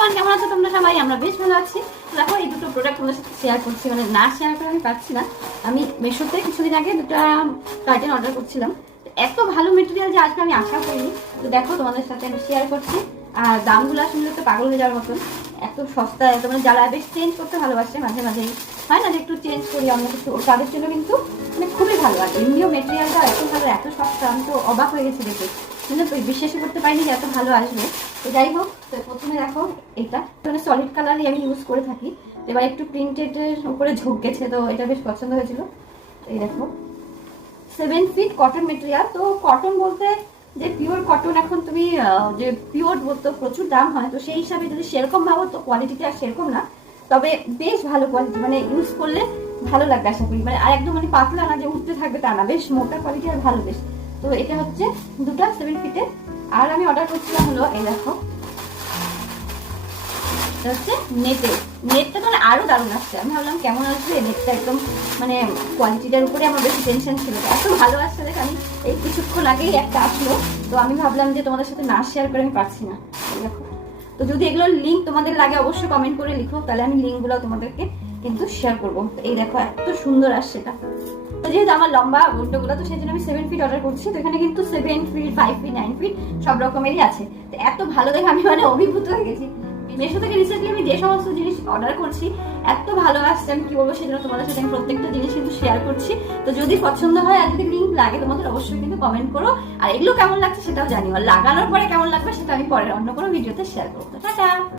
Everyone, কেমন আছো তোমরা সবাই? আমরা বেশ ভালো আছি। দেখো এই দুটো প্রোডাক্ট তোমাদের সাথে শেয়ার করছি, মানে না শেয়ার করে আমি পাচ্ছি না। আমি মেশোতে কিছুদিন আগে দুটো কার্টেন অর্ডার করছিলাম, এত ভালো মেটেরিয়াল যে আজকে আমি আশা করিনি। তো দেখো তোমাদের সাথে আমি শেয়ার করছি। আর দামগুলো শুনলে তো পাগল হয়ে যাওয়ার মতন, এত সস্তা। এত মানে যারা বেশ চেঞ্জ করতে ভালোবাসে, মাঝে মাঝেই হয় না যে একটু চেঞ্জ করি অন্য কিছু, তাদের জন্য কিন্তু মানে খুবই ভালো। আর এমনিও মেটেরিয়ালটা এত ভালো, এত সস্তা, আমি তো অবাক হয়ে গেছি দেখে, কিন্তু বিশ্বাসই করতে পারিনি যে এত ভালো আসবে। তো যাই হোক, তো প্রথমে দেখো এটা মানে সলিড কালারই আমি ইউজ করে থাকি, এবার একটু প্রিন্টেডের উপরে ঝোঁক গেছে, তো এটা বেশ পছন্দ হয়েছিল। এই দেখো 7 ফিট কটন মেটেরিয়াল। তো কটন বলতে যে পিওর কটন, এখন তুমি যে পিওর বলতে প্রচুর দাম হয়, তো সেই হিসাবে যদি সেরকম ভাবো তো কোয়ালিটিটা আর সেরকম না, তবে বেশ ভালো কোয়ালিটি, মানে ইউজ করলে ভালো লাগবে আশা করি। মানে আর একদম মানে পাতলা না যে উঠতে থাকবে তা না, বেশ মোটা কোয়ালিটি আর ভালো বেশ। তো এটা হচ্ছে দুটো 7 ফিটের। আর আমি অর্ডার করছিলাম হলো এই দেখো, এটা হচ্ছে নেটে। নেটটা তো আরো দারুণ আসছে, আমি ভাবলাম কেমন আসবে নেটটা, একদম মানে কোয়ালিটিটার উপরে আমার বেশি টেনশন ছিল, এত ভালো আসছে। দেখ আমি এই কিছুক্ষণ আগেই একটা আসলো, তো আমি ভাবলাম যে তোমাদের সাথে না শেয়ার করে আমি পারছি না। দেখো, তো যদি এগুলোর লিঙ্ক তোমাদের লাগে অবশ্যই কমেন্ট করে লিখো, তাহলে আমি লিঙ্কগুলো তোমাদেরকে কিন্তু শেয়ার করবো। তো এই দেখো এত সুন্দর আসছে এটা। তো যেহেতু আমার লম্বা উইন্ডোগুলো, তো সেই জন্য আমি 7 ফিট অর্ডার করছি। তো এখানে কিন্তু 7 ফিট, 5 ফিট, 9 ফিট সব রকমেরই আছে। তো এত ভালো দেখে আমি মানে অভিভূত হয়ে গেছি। মেশো থেকে রিসেন্টলি আমি যে সমস্ত জিনিস অর্ডার করছি এত ভালো আসছে, আমি কি বলবো, সেজন্য তোমাদের সাথে আমি প্রত্যেকটা জিনিস কিন্তু শেয়ার করছি। তো যদি পছন্দ হয় আর যদি লিঙ্ক লাগে তোমাদের অবশ্যই কিন্তু কমেন্ট করো, আর এগুলো কেমন লাগছে সেটাও জানিও, আর লাগানোর পরে কেমন লাগবে সেটা আমি পরের অন্য কোনো ভিডিওতে শেয়ার করবো। টাটা।